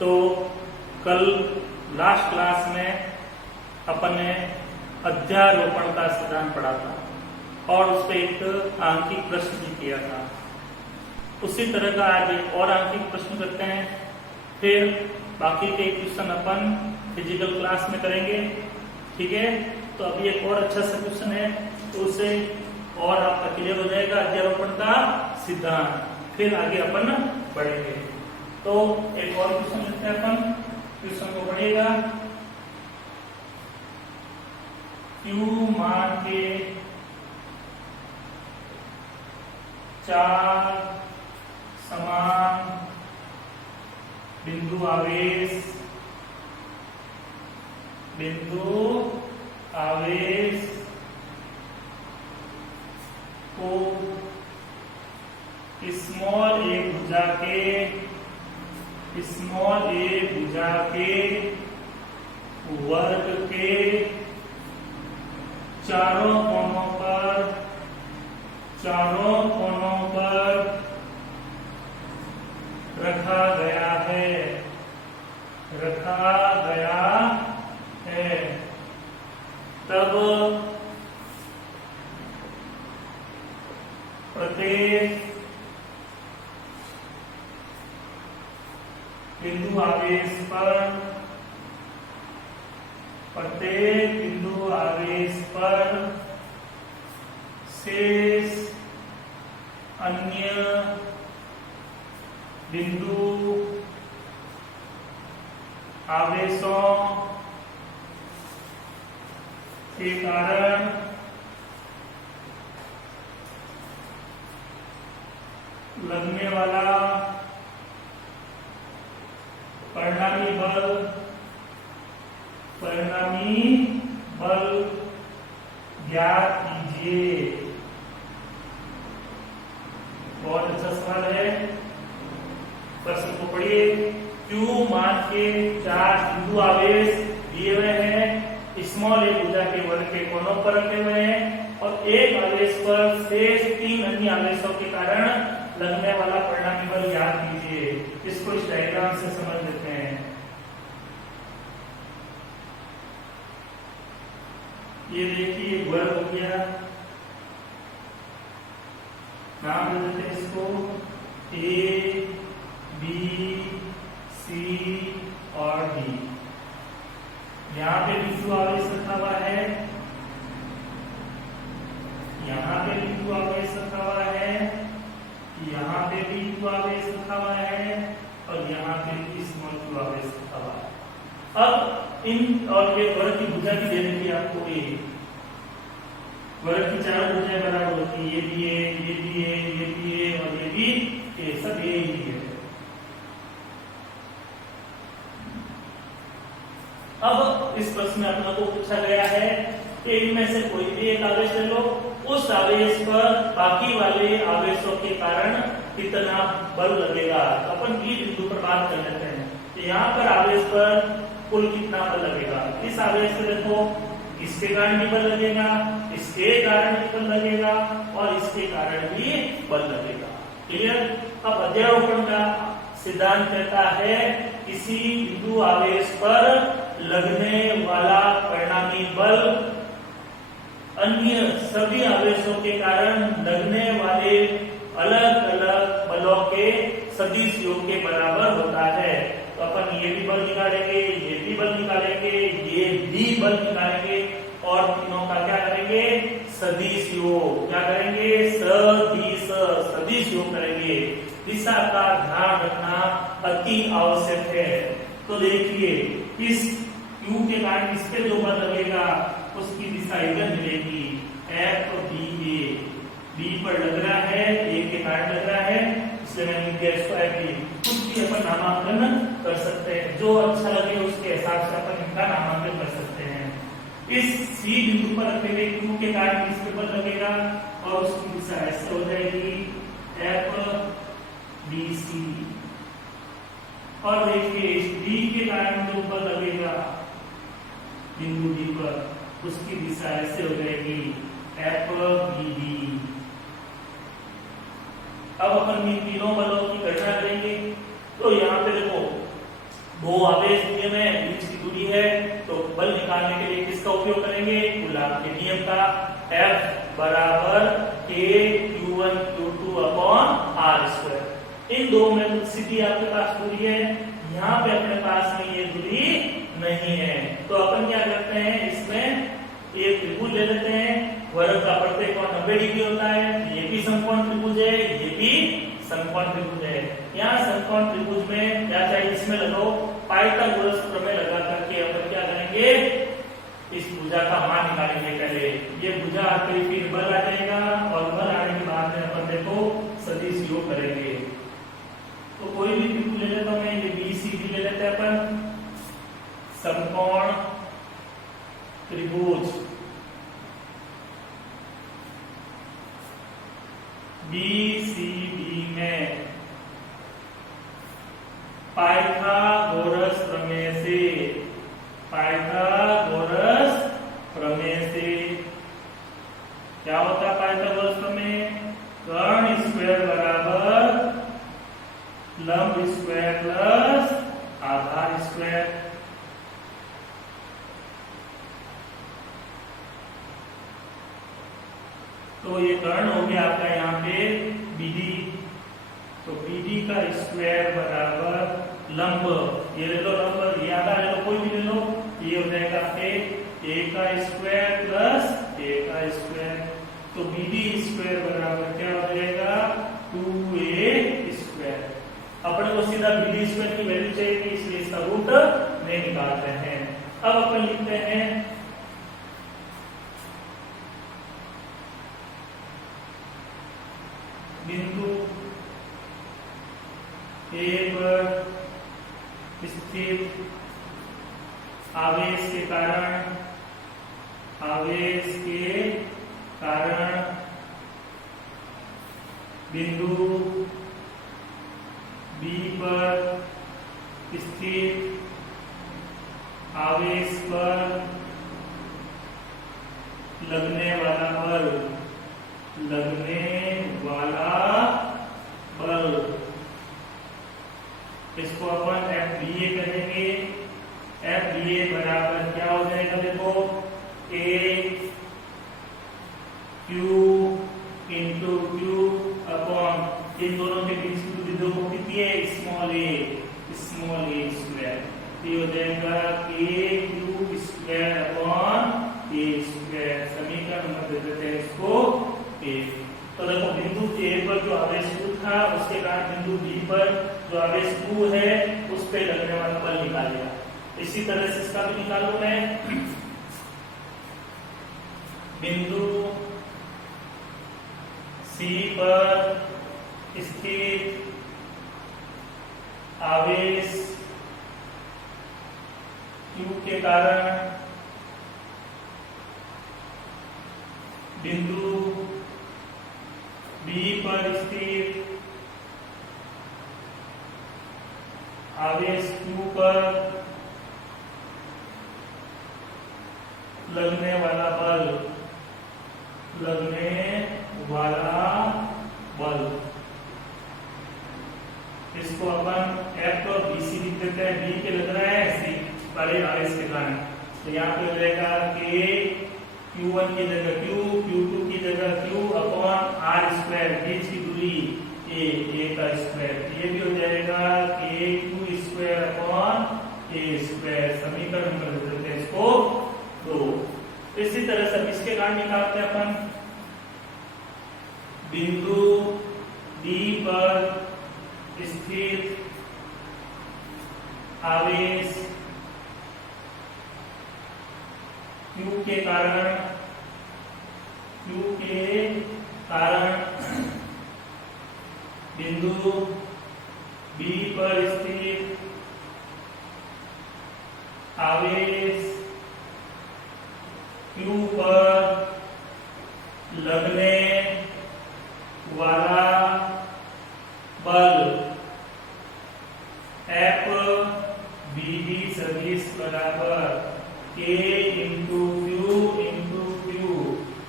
तो कल last class में अपन ने अध्यारोपण का सिद्धांत पढ़ा था और उस पर एक आंकिक प्रश्न भी किया था। उसी तरह का आज एक और आंकिक प्रश्न करते हैं, फिर बाकी के क्वेश्चन अपन फिजिकल क्लास में करेंगे। ठीक है, तो अभी एक और अच्छा सा क्वेश्चन है तो उसे और आपका क्लियर हो जाएगा अध्यारोपण का सिद्धांत, फिर आगे अपन बढ़ेंगे। तो एक और क्वेश्चन लेते हैं अपन, क्वेश्चन को पढ़िएगा। Q मान के 4 समान बिंदु आवेश को स्मॉल ए भुजा के वर्ग के चारों कोनों पर रखा गया है तब प्रत्येक बिंदु आवेश पर शेष अन्य बिंदु आवेशों के कारण लगने वाला परिणामी बल ज्ञात कीजिए। बहुत अच्छा सवाल है, प्रश्न को पढ़िए। Q मान के 4 बिंदु आवेश दिए हुए हैं, स्मॉल ए भुजा के वर्ग के कोनों पर रखे हुए हैं और एक आवेश पर शेष 3 अन्य आवेशों के कारण लगने वाला परिणामी बल ज्ञात कीजिए। इसको इस डायग्राम से समझ लेते हैं। ये देखिए वर्ग हो गया, नाम दे देते हैं इसको A, B, C और D। यहाँ पे बिंदु आवेश रखा हुआ है, यहाँ पे बिंदु आवेश रखा हुआ है, यहाँ पे भी बिंदु आवेश रखा हुआ है और यहाँ पे भी स्मॉल q आवेश रखा हुआ है। अब इन और ये वर्ग की भुजा की दे रखी है आपको, ये वर्ग की 4 भुजाएं बराबर होती है, ये भी है, ये भी है, ये भी है और ये भी है, सब ये ही है। अब इस प्रश्न में अपना को पूछा गया है कि इनमें से कोई भी एक आवेश ले लो, उस आवेश पर बाकी वाले आवेशों के कारण कितना बल लगेगा। तो अपन बी बिंदु पर बात कर लेते हैं कि यहाँ पर आवेश पर कुल कितना बल लगेगा। इस आवेश से देखो, इसके कारण भी बल लगेगा, इसके कारण भी बल लगेगा और इसके कारण भी बल लगेगा। क्लियर। अब अध्यारोपण का सिद्धांत कहता है किसी बिंदु आवेश पर लगने वाला परिणामी बल अन्य सभी आवेशों के कारण लगने वाले अलग अलग बलों के सदिश योग के बराबर होता है। तो अपन ये भी बल निकालेंगे, ये भी बल निकालेंगे, ये भी बल निकालेंगे और तीनों का क्या करेंगे, सदिश योग। क्या करेंगे, सदिश योग करेंगे। दिशा का ध्यान रखना अति आवश्यक है। तो देखिए, इस Q के कारण इस पे जो बल लगेगा उसकी दिशा इधर मिलेगी, F और B पर लग रहा है, A के कारण लग रहा है, इसलिए मैंने लिख दिया इसको F। कुछ भी अपन नामांकन कर सकते हैं, जो अच्छा लगे उसके हिसाब से अपन इनका नामांकन कर सकते हैं। इस C बिंदु पर रखे हुए Q के कारण इस पे बल लगेगा और उसकी दिशा ऐसे हो जाएगी FBC। और देखिए इस D के कारण जो बल लगेगा बिंदु D पर, उसकी दिशा ऐसे हो जाएगी FBD। अब अपन इन तीनों बलों की गणना करेंगे। तो यहाँ पे देखो, दो आवेश दिए में बीच की दूरी है, तो बल निकालने के लिए किसका उपयोग करेंगे? कूलॉम के नियम का। F बराबर K Q1 Q2 upon R²। इन दो में कुछ स्थिति आपके पास दूरी है, यहाँ पे अपने पास में ये दूरी नहीं है, तो अपन क्या करते हैं, इसमें एक त्रिभुज ले लेते हैं। वर्ग का प्रत्येक कोण 90 डिग्री होता है, ये भी समकोण त्रिभुज है, ये भी समकोण त्रिभुज है। यहाँ समकोण त्रिभुज में क्या चाहिए, इसमें लगाओ पाइथागोरस प्रमेय लगा करके अपन क्या करेंगे, इस भुजा का मान निकालेंगे। पहले ये भुजा आके फिर बल आ जाएगा, और बल आने के बाद में अपन देखो सदिश योग करेंगे। तो कोई भी त्रिभुज ले लेता हूं मैं, ये BCD ले लेते हैं अपन, समकोण त्रिभुज BCD में पाइथागोरस प्रमेय से, पाइथागोरस प्रमेय से क्या होता है? पाइथागोरस प्रमेय, कर्ण स्क्वायर बराबर लंब स्क्वायर प्लस आधार स्क्वायर। तो ये कर्ण हो गया आपका यहाँ पे BD, तो BD का स्क्वायर बराबर लंब, ये ले लो लंब, ये आधा ले लो, कोई भी ले लो, ये हो जाएगा A का स्क्वायर प्लस A का स्क्वायर। तो BD स्क्वायर बराबर क्या हो जाएगा? 2A square. अपने को सीधा BD स्क्वायर की वैल्यू चाहिए, इसलिए इसका रूट नहीं निकालते हैं। अब अपन लिखते हैं बिंदु A पर स्थित आवेश के कारण, आवेश के कारण बिंदु B पर स्थित आवेश पर लगने वाला बल, लगने वाला बल, इसको अपन FBA कहेंगे। FBA बराबर क्या हो जाएगा? देखो A Q into Q upon, इन दोनों के बीच की दूरी देखो कितनी है? Small a square. ये हो जाएगा KQ square upon A square. समीकरण नंबर दे देते हैं इसको A। तो देखो बिंदु A पर जो आवेश Q था, उसके कारण बिंदु B पर जो आवेश Q है, उस पे लगने वाला बल निकालेगा। इसी तरह से इसका भी निकालू मैं। बिंदु C पर स्थित आवेश Q के कारण बिंदु B पर स्थित आवेश Q पर लगने वाला बल, लगने वाला बल, इसको अपन F को BC लिख देते हैं। B के लग रहा है C बड़े आवेश के कारण, तो यहाँ पे हो जाएगा K Q1 की जगह Q, Q2 की जगह Q अपॉन R², बीच की दूरी A का स्क्वायर। ये भी हो जाएगा KQ square upon A square. समीकरण नंबर दे देते हैं इसको 2। इसी तरह से इसके कारण निकालते हैं अपन। बिंदु D पर स्थित आवेश Q के कारण बिंदु B पर स्थित आवेश Q पर लगने वाला बल F BD सदिश बराबर K इंटू Q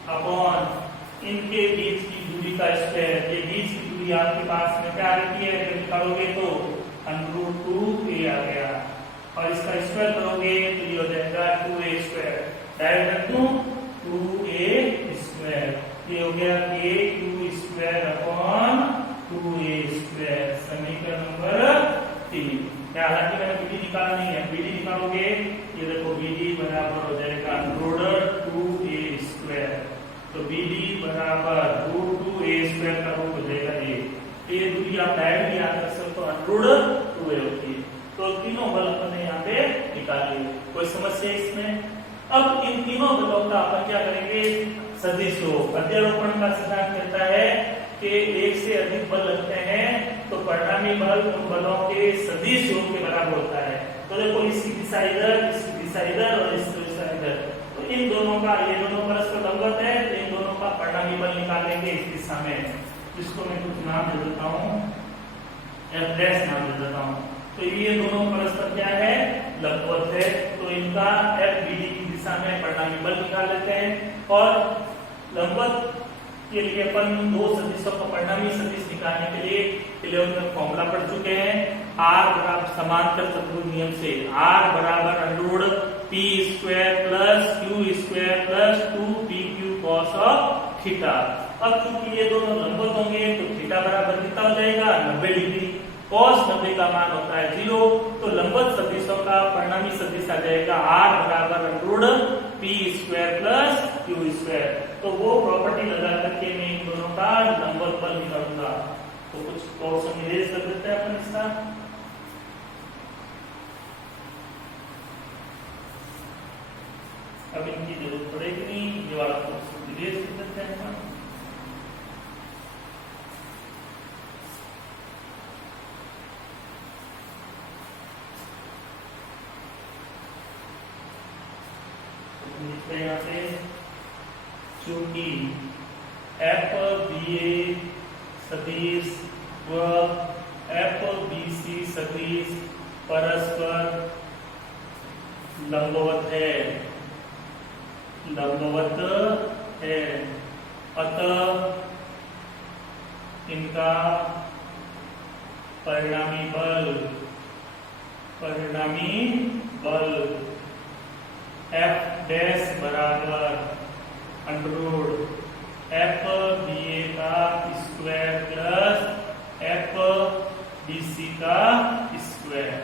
अपॉन इनके बीच की दूरी का स्क्वायर। ये बीच की दूरी आपके पास में क्या रहती है, जब निकालोगे तो √2a आ गया। और इसका स्क्वायर करोगे तो ये हो जाएगा 2a स्क्वायर। डायरेक्ट रख दूं 2a स्क्वायर, ये हो गया k2 square upon 2a square, समीकरण नंबर 3। क्या हालांकि मैंने बीडी निकालनी है, बीडी निकालोगे ये देखो बीडी बराबर हो जाएगा रूट 2a स्क्वायर, तो बीडी बराबर रूट 2a स्क्वायर का रूट हो जाएगा ये दूरी आप डायरेक्ट भी याद रख सकते हो, रूट 2a होती है। तो तीनों बल अपने यहाँ पे निकालिए, कोई समस्या इसमें? अब इन तीनों बलों का अपन क्या करेंगे, सदिश योग। अध्यारोपण का सिद्धांत कहता है कि एक से अधिक बल लगते हैं तो परिणामी बल उन बलों के सदिश योग के बराबर होता है। तो देखो इसकी दिशा इधर, इसकी दिशा इधर और इसकी दिशा इधर, तो इन दोनों का, ये दोनों परस्पर लंबवत है, तो इन दोनों का परिणामी बल निकालेंगे इस दिशा में, जिसको मैं कुछ नाम दे देता हूँ, F डैश नाम दे देता हूँ। तो ये दोनों परस्पर क्या है, लंबवत है, तो इनका FBD की दिशा में परिणामी बल निकाल लेते हैं। और लंबवत के लिए अपन दो सदिशों को परिणामी सदिश निकालने के लिए 11th में फॉर्मूला पढ़ चुके हैं। R बराबर समांतर चतुर्भुज नियम से R बराबर root p square plus q square plus 2pq cos of थीटा। अब चूंकि ये दोनों लंबवत होंगे तो थीटा बराबर कितना हो जाएगा, 90 डिग्री। cos 90 का मान होता है 0, तो लंबवत सदिशों का परिणामी सदिश आ जाएगा R बराबर root p square plus q square. तो वो प्रॉपर्टी लगा करके मैं इन दोनों का लंबवत बल निकालूंगा। तो कुछ और संदेश कर देते हैं अपन इसका। अब इनकी जरूरत पड़ेगी नहीं, ये वाला संदेश कर देते हैं अपन। यहाँ पे चूंकि FBA सदिश व FBC सदिश परस्पर लंबवत है, अतः इनका परिणामी बल F डैश बराबर अंडररूट FBA का स्क्वायर प्लस FBC का स्क्वायर।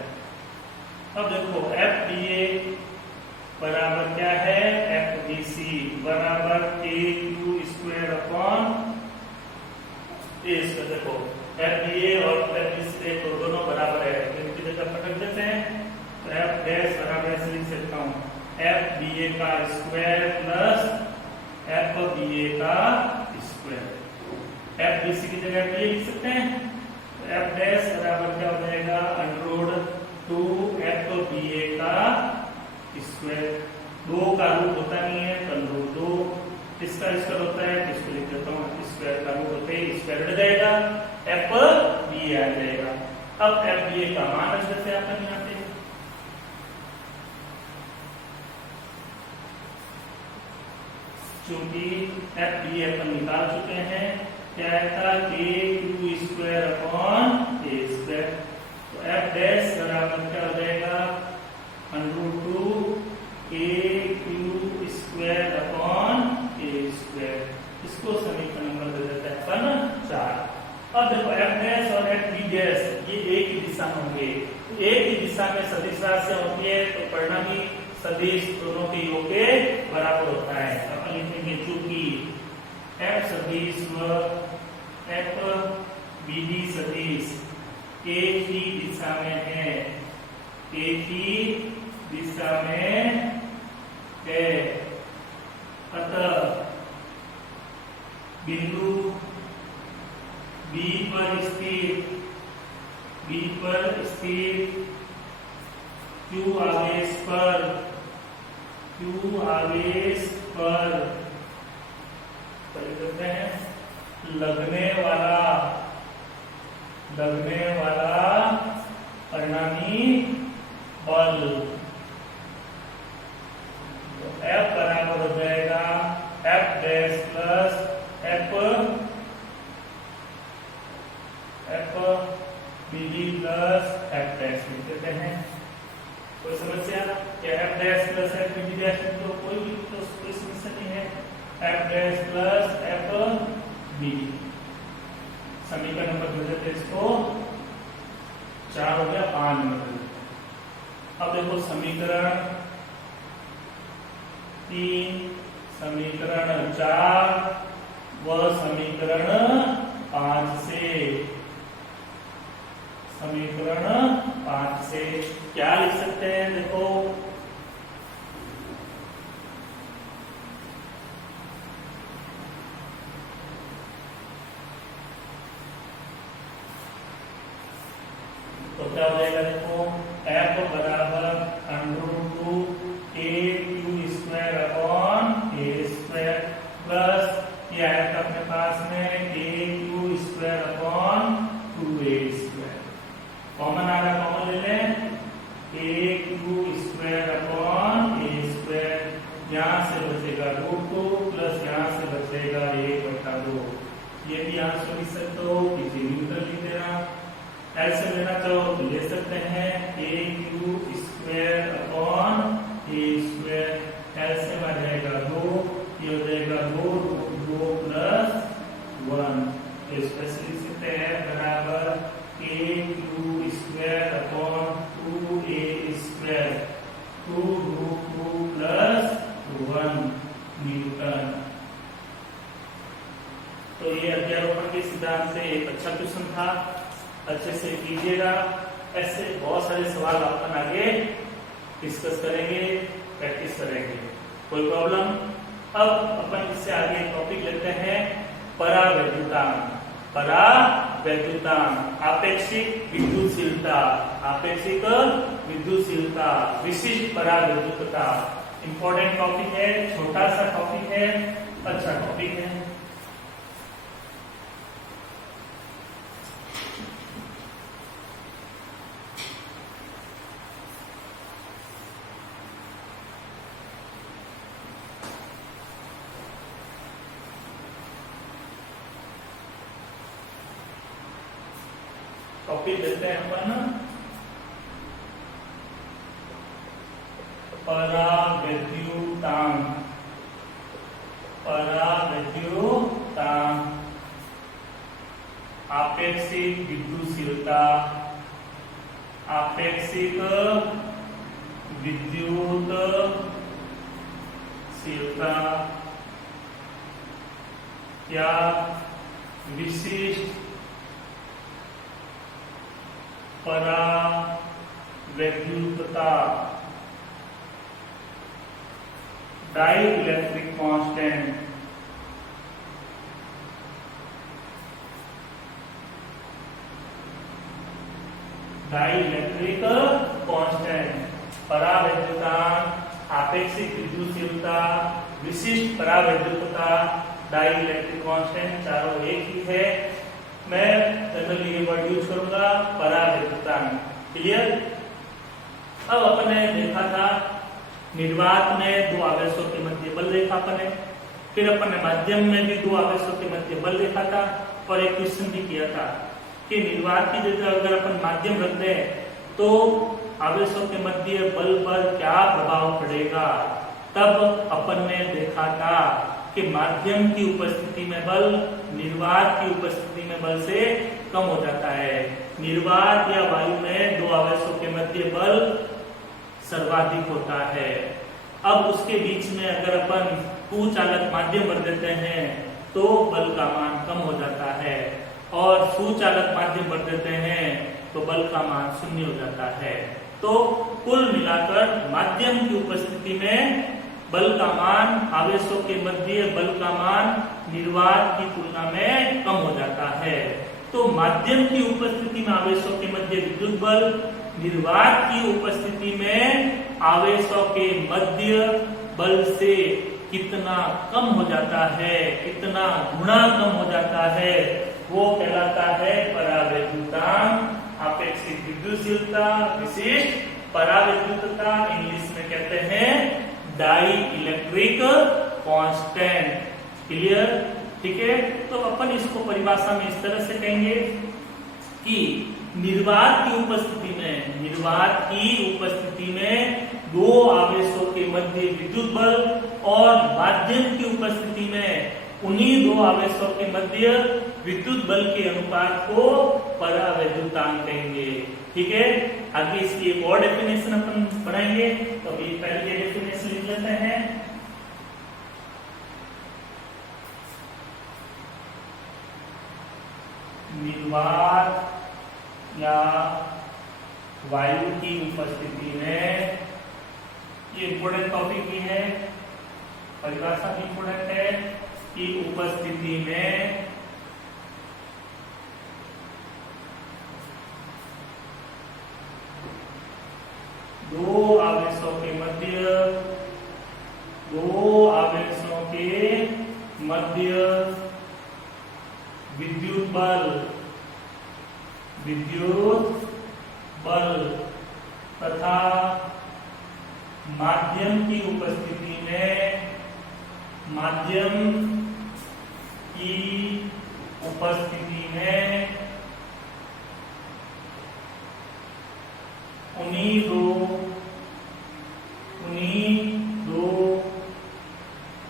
अब देखो FBA बराबर क्या है, FBC बराबर KQ square upon A square. देखो FBA और FBC देखो दोनों बराबर है, इनकी जगह पकड़ देते हैं, तो F डैश बराबर ऐसे लिख सकता हूँ FBA का स्क्वायर प्लस FBA का स्क्वायर। FBC की जगह ये लिख सकते हैं, तो F डैश बराबर क्या हो जाएगा, अंडररूट 2FBA का स्क्वायर। 2 का रूट होता नहीं है तो अंडररूट 2, इसका स्क्वायर होता है तो इसको लिख देता हूँ, स्क्वायर का रूट होते ही स्क्वायर हट जाएगा, FBA आ जाएगा। अब FBA का मान रख देते हैं अपन यहाँ पे, चूंकि FBA अपन निकाल चुके हैं, क्या था KQ square upon A square. तो F डैश बराबर क्या हो जाएगा, under root 2 KQ square upon A square. इसको समीकरण नंबर दे देते हैं अपन 4। अब देखो F डैश और FB डैश ये एक ही दिशा में होंगे, एक ही दिशा में सदिश राशियां होती है, तो परिणामी सदिश दोनों के योग के बराबर होता है। अपन लिखेंगे चूंकि F सदिश व FBD सदिश एक ही दिशा में है, एक ही दिशा में है, अतः बिंदु B पर स्थित Q आवेश पर कहते हैं लगने वाला परिणामी बल, तो F बराबर हो जाएगा F डैश प्लस FBD प्लस F डैश लिख देते हैं। कोई समस्या? क्या F dash plus F B dash तो कोई भी तो कोई समस्या नहीं है। F dash plus F B समीकरण नंबर 2 इसको 4 हो गया 5 नंबर। अब देखो समीकरण 3, समीकरण 4 व समीकरण 5 से, समीकरण 5 से क्या लिख सकते हैं? देखो तो क्या हो जाएगा? देखो f बराबर √2 a² प्लस ये आया था अपने पास में a²/2a²। कॉमन आ रहा, कॉमन ले लें, a²/a²। यहाँ से बचेगा √2 प्लस यहाँ से बचेगा 1/2। ये भी यहाँ से लिख सकते हो, पीछे न्यूट्रल लिख देना। ऐसे लेना चाहो तो ले सकते हैं a²/a²। ऐसे में रहेगा 2, ये हो जाएगा 2 प्लस 1। इसको लिख सकते हैं बराबर a²/2a², 2√2 प्लस 1 न्यूटन। तो ये अध्यारोपण के सिद्धांत से एक अच्छा क्वेश्चन था, अच्छे से कीजिएगा। ऐसे बहुत सारे सवाल अपन आगे डिस्कस करेंगे, प्रैक्टिस करेंगे, कोई प्रॉब्लम? अब अपन इससे आगे टॉपिक लेते हैं परावैद्युतांक। परावैद्युतांक, आपेक्षिक विद्युतशीलता, आपेक्षिक विद्युतशीलता, विशिष्ट परावैद्युतता। इंपॉर्टेंट टॉपिक है, छोटा सा टॉपिक है, अच्छा टॉपिक है। टॉपिक देते हैं अपन परावैद्युतांक। परावैद्युतांक, आपेक्षिक विद्युतशीलता, आपेक्षिक विद्युतशीलता या विशिष्ट परावैद्युतता, डाइइलेक्ट्रिक कांस्टेंट। डाइइलेक्ट्रिक कांस्टेंट, परावैद्युतांक, आपेक्षिक विद्युतशीलता, विशिष्ट परावैद्युतता, डाइइलेक्ट्रिक कांस्टेंट, चारों एक ही है। मैं जनरली ये वर्ड यूज करूंगा परावैद्युतांक। क्लियर? अब अपन ने देखा था निर्वात में 2 आवेशों के मध्य बल देखा अपन ने, फिर अपन ने माध्यम में भी 2 आवेशों के मध्य बल देखा था, और एक क्वेश्चन भी किया था कि निर्वात की जगह अगर अपन माध्यम रख दें तो आवेशों के मध्य बल पर क्या प्रभाव पड़ेगा। तब अपन ने देखा था कि माध्यम की उपस्थिति में बल निर्वात की उपस्थिति में बल से कम हो जाता है। निर्वात या वायु में 2 आवेशों के मध्य बल सर्वाधिक होता है। अब उसके बीच में अगर अपन कुचालक माध्यम भर देते हैं तो बल का मान कम हो जाता है, और सुचालक माध्यम भर देते हैं तो बल का मान 0 हो जाता है। तो कुल मिलाकर माध्यम की उपस्थिति में बल का मान, आवेशों के मध्य बल का मान निर्वात की तुलना में कम हो जाता है। तो माध्यम की उपस्थिति में आवेशों के मध्य विद्युत बल निर्वात की उपस्थिति में आवेशों के मध्य बल से कितना कम हो जाता है, कितना गुना कम हो जाता है, वो कहलाता है परावैद्युतांक, आपेक्षिक विद्युतशीलता, विशिष्ट परावैद्युतता, इंग्लिश में कहते हैं डाइइलेक्ट्रिक कांस्टेंट। क्लियर? ठीक है। तो अपन इसको परिभाषा में इस तरह से कहेंगे कि निर्वात की उपस्थिति में दो आवेशों के मध्य विद्युत बल और माध्यम की उपस्थिति में उन्हीं दो आवेशों के मध्य विद्युत बल के अनुपात को परावैद्युतांक कहेंगे। ठीक है, आगे इसकी एक और डेफिनेशन अपन पढ़ाएंगे। तो अभी पहले डेफिनेशन लिख लेते हैं। निर्वात या वायु की उपस्थिति में, ये इंपोर्टेंट टॉपिक भी है, परिभाषा भी इंपोर्टेंट है, की उपस्थिति में दो आवेशों के मध्य विद्युत बल तथा माध्यम की उपस्थिति में उन्हीं दो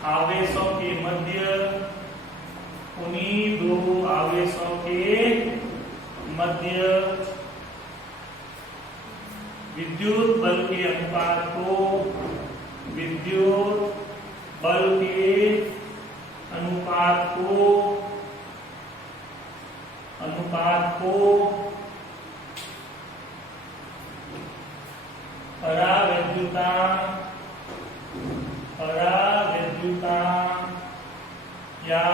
आवेशों के मध्य विद्युत बल के अनुपात को परावैद्युतांक या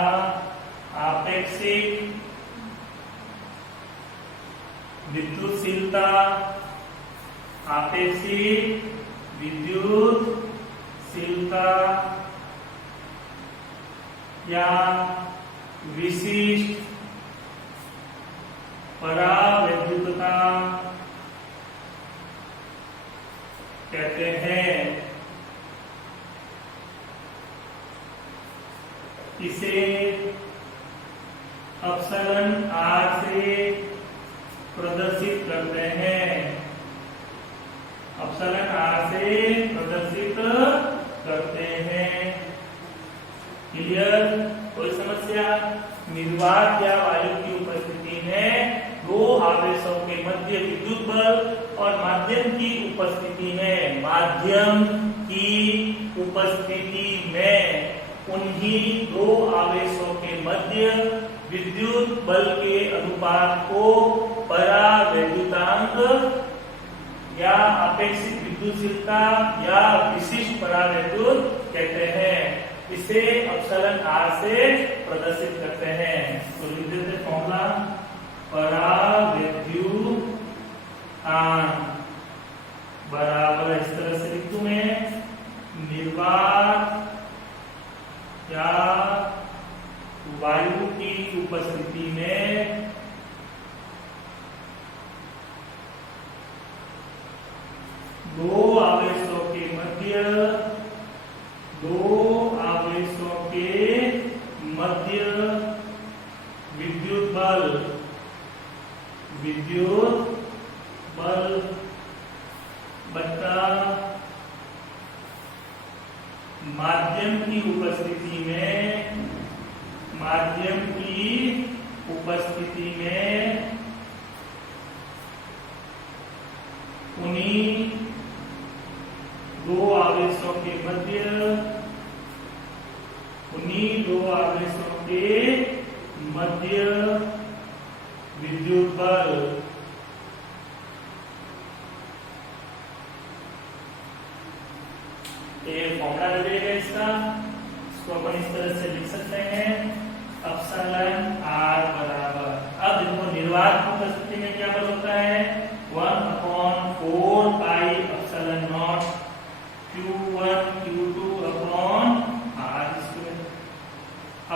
आपेक्षिक विद्युतशीलता या विशिष्ट परावैद्युतता कहते हैं। इसे अपसरण R से प्रदर्शित करते हैं। क्लियर? कोई समस्या? निर्वात या वायु की उपस्थिति में दो आवेशों के मध्य विद्युत बल और माध्यम की उपस्थिति में उन्हीं दो आवेशों के मध्य विद्युत बल के अनुपात को परावैद्युतांक या अपेक्षित विद्युतशीलता या विशिष्ट परावैद्युत कहते हैं। इसे अपसरण R से प्रदर्शित करते हैं। तो लिख देते फॉर्मूला, परावैद्युतांक बराबर इस तरह से लिख दूं मैं, निर्वात या वायु की उपस्थिति में दो आवेशों के मध्य विद्युत बल बटा माध्यम की उपस्थिति में उन्हीं दो आवेशों के मध्य विद्युत बल ये फॉर्मूला लगेगा इसका। इसको अपन इस तरह से लिख सकते हैं, अपसरण R बराबर, अब देखो निर्वात की उपस्थिति में क्या बल होता है, 1/4 पाई अपसरण not Q1 Q2 upon R square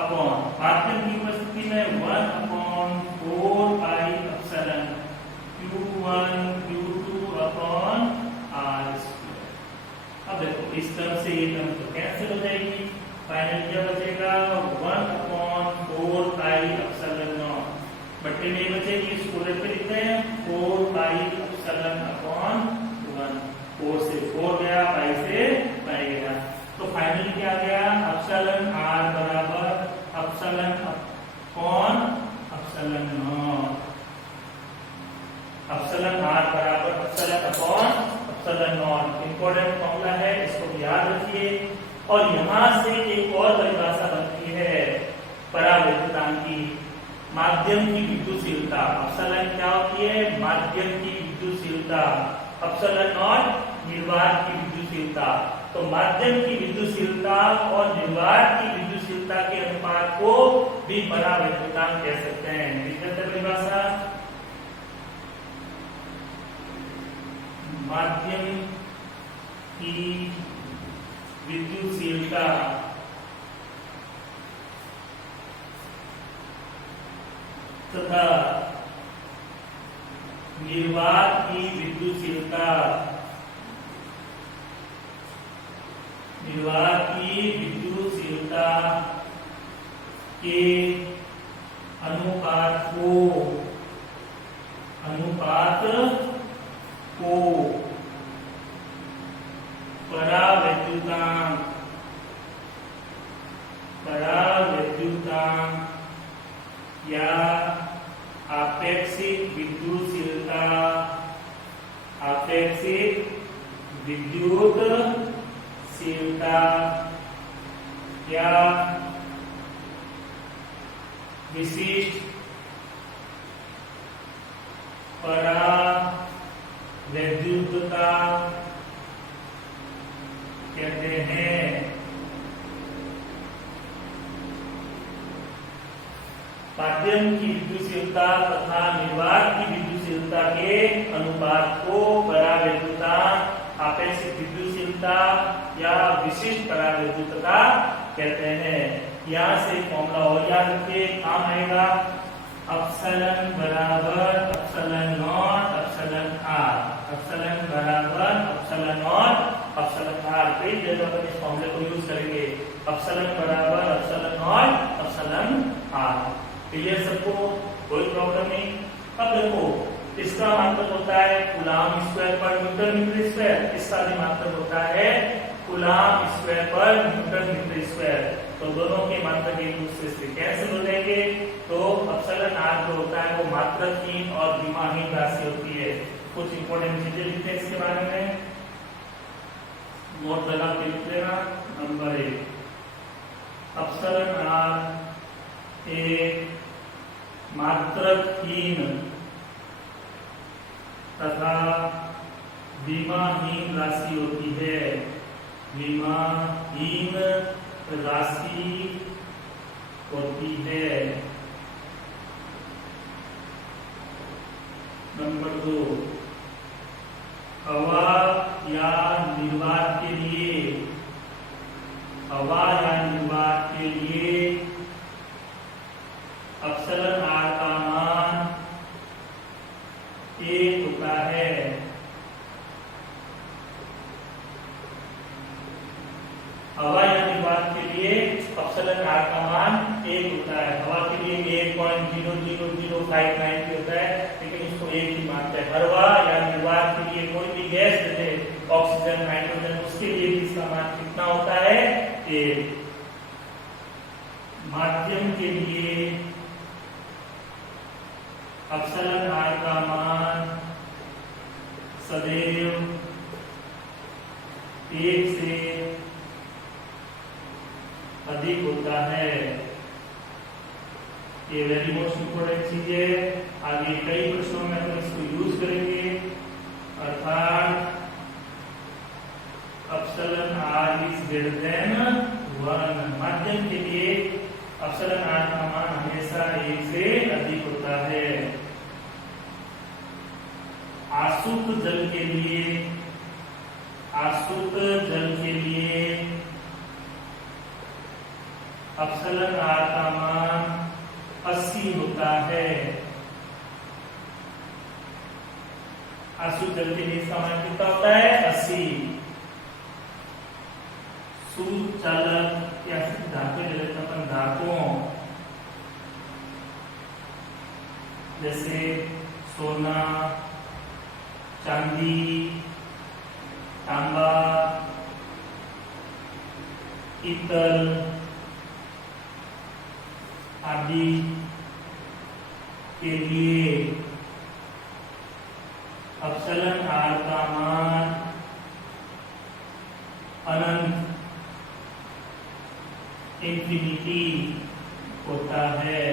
upon माध्यम की उपस्थिति में 1/4 पाई अपसरण Q1 Q2 upon R square. अब देखो इस टर्म से ये टर्म तो कैंसिल हो जाएगी, फाइनल क्या बचेगा, 1/4 पाई अपसरण नॉट बट्टे में बचेगी, इसको उलट के लिखते हैं 4 पाई एप्सिलॉन अपॉन 1। 4 से 4 गया, पाई से पाई गया, तो फाइनली क्या गया, एप्सिलॉन r बराबर epsilon upon epsilon not. Epsilon r बराबर epsilon upon epsilon not, important formula है, इसको याद रखिए। और यहां से एक और परिभाषा बनती है परावैद्युतांक की, माध्यम की विद्युतशीलता। एप्सिलॉन क्या होती है, माध्यम की विद्युतशीलता, एप्सिलॉन नॉट निर्वात की विद्युतशीलता। तो माध्यम की विद्युतशीलता और निर्वात की विद्युतशीलता के अनुपात को भी परावैद्युतांक कह सकते हैं। किस परिभाषा, माध्यम की विद्युतशीलता तथा निर्वात की विद्युतशीलता, निर्वात की विद्युतशीलता के अनुपात को परावैद्युतांक या आपेक्षिक विद्युतशीलता या विशिष्ट परावैद्युतता कहते हैं। माध्यम की विद्युतशीलता तथा निर्वात की विद्युतशीलता के अनुपात को परावैद्युतांक, आपेक्षिक विद्युतशीलता या विशिष्ट परावैद्युतता कहते हैं। यहाँ से फॉर्मूला और याद रखिए, काम आएगा, एप्सिलॉन बराबर epsilon not epsilon r, epsilon बराबर एप्सिलॉन नॉट एप्सिलॉन r। कई जगह पर इस फॉर्मूले को यूज करेंगे, एप्सिलॉन बराबर epsilon not epsilon r। Clear सबको, कोई प्रॉब्लम नहीं। अब देखो, इसका मात्रक होता है कूलाम स्क्वायर पर मीटर मीटर स्क्वायर, इसका भी मात्रक होता है कूलाम स्क्वायर पर मीटर मीटर स्क्वायर। तो दोनों के मात्रक एक दूसरे से कैंसिल हो जाएंगे, तो एप्सिलॉन r जो होता है वो मात्रकहीन और विमाहीन राशि होती है। कुछ इंपॉर्टेंट चीजें लिखते हैं इसके बारे में, नोट लगा के लिख लेना। नंबर 1, एप्सिलॉन r एक मात्रकहीन तथा विमाहीन राशि होती है, विमाहीन राशि होती है। नंबर 2, हवा या निर्वात के लिए, हवा या निर्वात के लिए एप्सिलॉन r का मान 1 होता है। हवा या निर्वात के लिए एप्सिलॉन r का मान 1 होता है। हवा के लिए 1.00059 होता है, लेकिन इसको 1 ही मानते हैं। हवा या निर्वात के लिए कोई भी गैस जैसे ऑक्सीजन, नाइट्रोजन, उसके लिए भी इसका मान कितना होता है, 1। माध्यम के लिए एप्सिलॉन r का मान सदैव 1 से अधिक होता है। ये वेरी मोस्ट इंपोर्टेंट चीज है, आगे कई प्रश्नों में हम इसको यूज करेंगे। अर्थात epsilon r is greater than 1। माध्यम के लिए एप्सिलॉन r का मान हमेशा 1 से अधिक होता है। आसुत जल के लिए एप्सिलॉन r का मान 80 होता है। आसुत जल के लिए इसका मान कितना होता है, 80। सुचालक या धातु जलतपन धातुओं जैसे सोना, चांदी, तांबा, पीतल आदि के लिए अपसलन आर का मान अनंत इंफिनिटी होता है।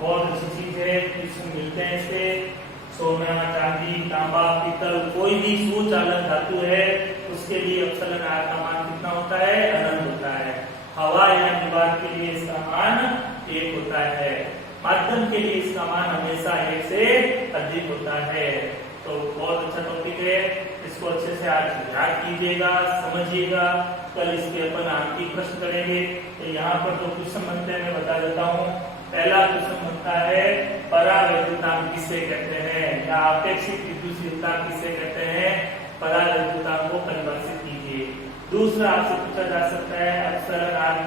बहुत अच्छी चीज है, इसमें मिलते हैं इससे सोना, चांदी, तांबा, पीतल, कोई भी सुचालक धातु है उसके लिए अपसलन आर का मान कितना होता है? अनंत होता है। हवा या दीवार के लिए इसका मान 1 होता है। माध्यम के लिए इसका मान हमेशा 1 से अधिक होता है। तो बहुत अच्छा टॉपिक है, इसको अच्छे से आज याद कीजिएगा, समझिएगा। कल इसके अपन आंतरिक प्रश्न करेंगे। तो यहाँ पर जो क्वेश्चन बनते हैं मैं बता देता हूँ। पहला क्वेश्चन बनता है परावैद्युतांक किसे कहते हैं, या अपेक्षित विद्युतशीलता किसे कहते हैं, परावैद्युतांक को परिभाषित कीजिए। दूसरा आपसे पूछा जा सकता है अपसरण आर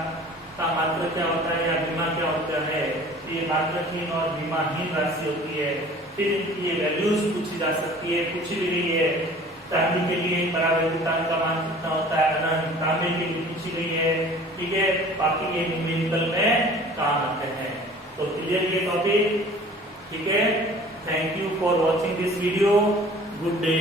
का मात्रा क्या होता है या विमा क्या होता है। ये मात्रहीन और विमाहीन राशि होती है। फिर इनकी ये वैल्यूज पूछी जा सकती है, पूछी भी गई है। चांदी के लिए परावैद्युतांक का मान कितना होता है, अनंत। तांबे के लिए पूछी गई है, ठीक है। बाकी ये न्यूमेरिकल में काम आते हैं। तो क्लियर ये टॉपिक, ठीक है। Thank you for watching this video. Good day.